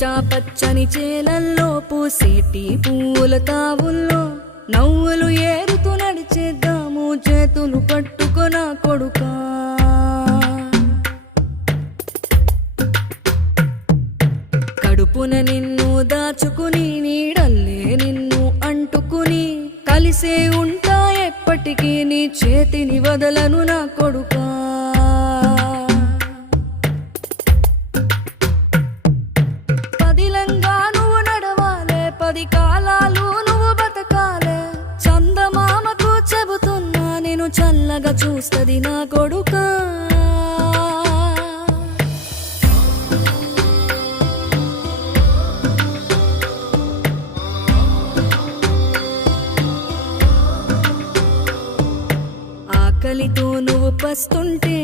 పచ్చా పచ్చని చేలల్లో పూసేటి పూల తావుల్లో నవ్వులు ఏరుతూ నడిచేద్దాము చేతులు పట్టుకొన కొడుకా. కడుపున నిన్ను దాచుకుని నీడల్లే నిన్ను అంటుకుని కలిసే ఉంటా ఎప్పటికీ నీ చేతిని వదలను నా కొడుకా. పదిలంగా నువ్వు నడవాలే, 10 కాలాలు నువ్వు బతకాలే. చందమామకు చెబుతున్నా నేను చల్లగా చూస్తది నా కొడుకా. ఆకలితో నువ్వు పస్తుంటే